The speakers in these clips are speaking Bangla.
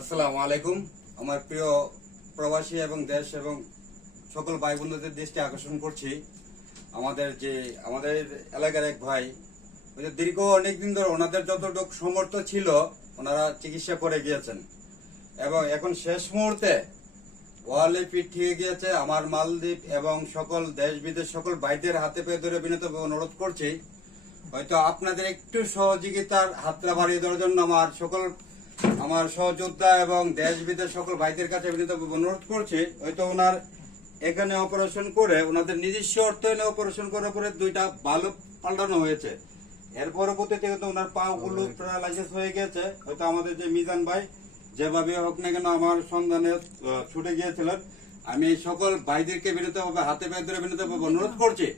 আসসালামু আলাইকুম। আমার প্রিয় প্রবাসী এবং দেশ এবং সকল ভাই বোনদের দৃষ্টি আকর্ষণ করছি আমাদের এলাকার এক ভাই দীর্ঘ অনেকদিন ধরে ওনাদের যতটুকু সমর্থ ছিল ওনারা চিকিৎসা করে গিয়েছেন এবং এখন শেষ মুহূর্তে ওয়ালে পিঠ ঠিক গিয়েছে। আমার মালদ্বীপ এবং সকল দেশ বিদেশ সকল ভাইদের হাতে পেয়ে ধরে বিনীত অনুরোধ করছি, হয়তো আপনাদের একটু সহযোগিতার হাতটা বাড়িয়ে দেওয়ার জন্য আমার সহযোদ্ধা এবং দেশ বিদেশ সকল ভাইদের কাছে বিনীত অনুরোধ করছি। হয়তো ওনার এখানে অপারেশন করে ওনাদের নিজস্ব অর্থায়নে অপারেশন করার পরে দুইটা বাল্ব পাল্টানো হয়েছে। এর পরবর্তীতে কিন্তু ওনার পা গুলো প্যারালাইসিস হয়ে গেছে। হয়তো আমাদের যে মিজান ভাই যেভাবে হোক না কেন আমার সন্ধানে ছুটে গিয়েছিলেন, আমি সকল ভাইদেরকে বিনীতভাবে হাতে পায়ে ধরে বিনীতভাবে অনুরোধ করছি,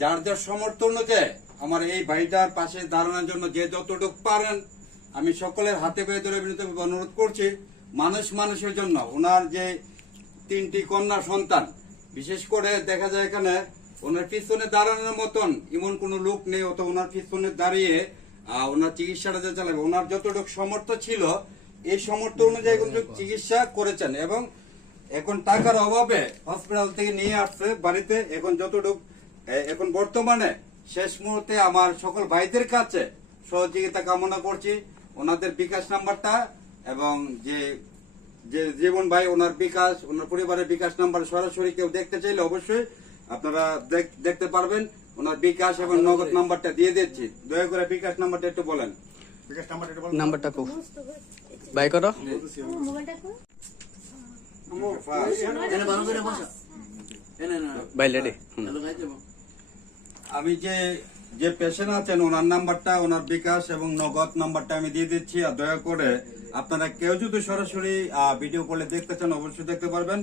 যার যার সমর্থন অনুযায়ী আমার এই ভাইটার পাশে দাঁড়ানোর জন্য যে যতটুকু পারেন আমি সকলের হাতে পেয়ে ধরে বিনীতভাবে অনুরোধ করছি। মানুষের জন্য ওনার যে 3টি কন্যা সন্তান, বিশেষ করে দেখা যায় এখানে ওনার পিছনে দাঁড়ানোর মতন এমন কোন লোক নেই, অত ওনার পিছনে দাঁড়িয়ে ওনার চিকিৎসাটা যে চালাবে ওনার যতটুকু সমর্থ ছিল এই সমর্থ অনুযায়ী চিকিৎসা করেছেন এবং এখন টাকার অভাবে হসপিটাল থেকে নিয়ে আসছে বাড়িতে। এখন বর্তমানে শেষ মুহূর্তে আমার সকল ভাইদের কাছে সহযোগিতা কামনা করছি। ওনাদের বিকাশ নাম্বারটা এবং যে জীবন ভাই ওনার বিকাশ, ওনার পরিবারের বিকাশ নাম্বার সরাসরি কেউ দেখতে চাইলে অবশ্যই আপনারা দেখতে পারবেন। ওনার বিকাশ এবং নগদ নাম্বারটা দিয়ে দিচ্ছি, দয়া করে বিকাশ নাম্বারটা একটু বলেন। বিকাশ নাম্বারটা কো বাই করো বাই লেডি। আমি যে পেশেন্ট আছেন ওনার নাম্বারটা, ওনার বিকাশ এবং নগদ নাম্বারটা আমি দিয়ে দিচ্ছি। আর দয়া করে আপনারা কেউ যদি সরাসরি ভিডিও কলে দেখতে চান অবশ্যই দেখতে পারবেন।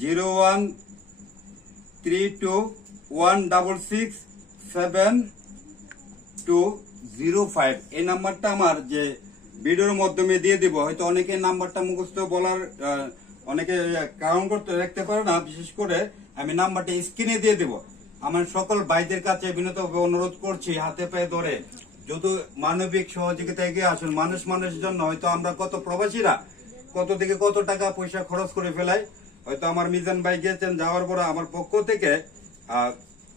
013216670205 এই নাম্বারটা আমার যে ভিডিওর মাধ্যমে দিয়ে দিব। হয়তো অনেকে নাম্বারটা মুখস্থ বলার অনেকে কাউন্ট করতে রাখতে পারে না, বিশেষ করে আমি নাম্বারটা স্ক্রিনে দিয়ে দিব। আমার সকল ভাইদের কাছে বিনীতভাবে অনুরোধ করছি, হাতে পায়ে ধরে যদি মানবিক সহযোগিতা এগিয়ে আসুন। মানুষের জন্য হয়তো আমরা কত প্রবাসীরা কত থেকে কত টাকা পয়সা খরচ করে ফেলাই। হয়তো আমার মিজান ভাই গিয়েছেন, যাওয়ার পরে আমার পক্ষ থেকে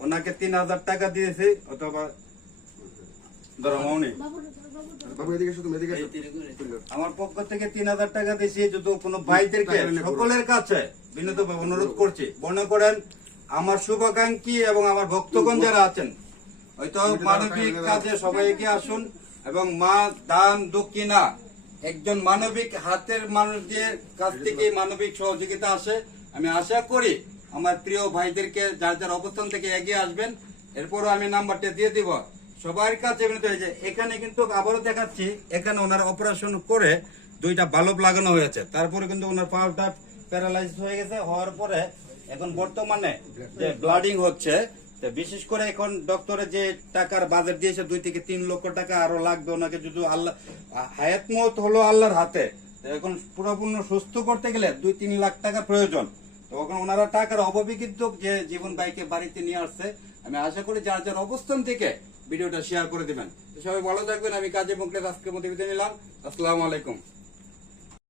ওনাকে 3000 টাকা দিয়েছি, অথবা আমার পক্ষ থেকে 3000 টাকা দিয়েছি। যদি কোনো ভাইদেরকে সকলের কাছে বিনীতভাবে অনুরোধ করছি, মনে করেন আমার শুভাকাঙ্ক্ষী এবং আমার ভক্তগণ যারা আছেন, হয়তো মানবিক কাজে সবাই এগিয়ে আসুন এবং মা দান দক্ষিণা একজন মানবিক হাতের মানুষদের কাছ থেকে মানবিক সহযোগিতা আসে। আমি আশা করি আমার প্রিয় ভাইদেরকে যার যার অবস্থান থেকে এগিয়ে আসবেন। এরপরও আমি নাম্বারটা দিয়ে দিব সবার কাছে। এখানে কিন্তু আবারও দেখাচ্ছি, এখানে ওনার অপারেশন করে দুইটা বাল্ব লাগানো হয়েছে, তারপরে কিন্তু ওনার পাটা প্যারালাইজ হয়ে গেছে। হওয়ার পরে এখন বর্তমানে যে ব্লাডিং হচ্ছে, বিশেষ করে এখন ডক্টরে যে টাকার বাজেট দিয়েছে 2 থেকে 3 লক্ষ টাকা আরো লাগবে ওনাকে। যদি আল্লাহ হায়াত মত হলো আল্লাহর হাতে, এখন পুরোপূর্ণ সুস্থ করতে গেলে 2-3 লাখ টাকা প্রয়োজন। তখন ওনারা টাকার অভাবে কিন্তু যে জীবন ভাইকে বাড়িতে নিয়ে আসছে। আমি আশা করি যার যার অবস্থান থেকে ভিডিওটা শেয়ার করে দিবেন। সবাই ভালো থাকবেন। আমি কাজী মুখলেস আজকের মতো বিদায় নিলাম। আসসালামু আলাইকুম।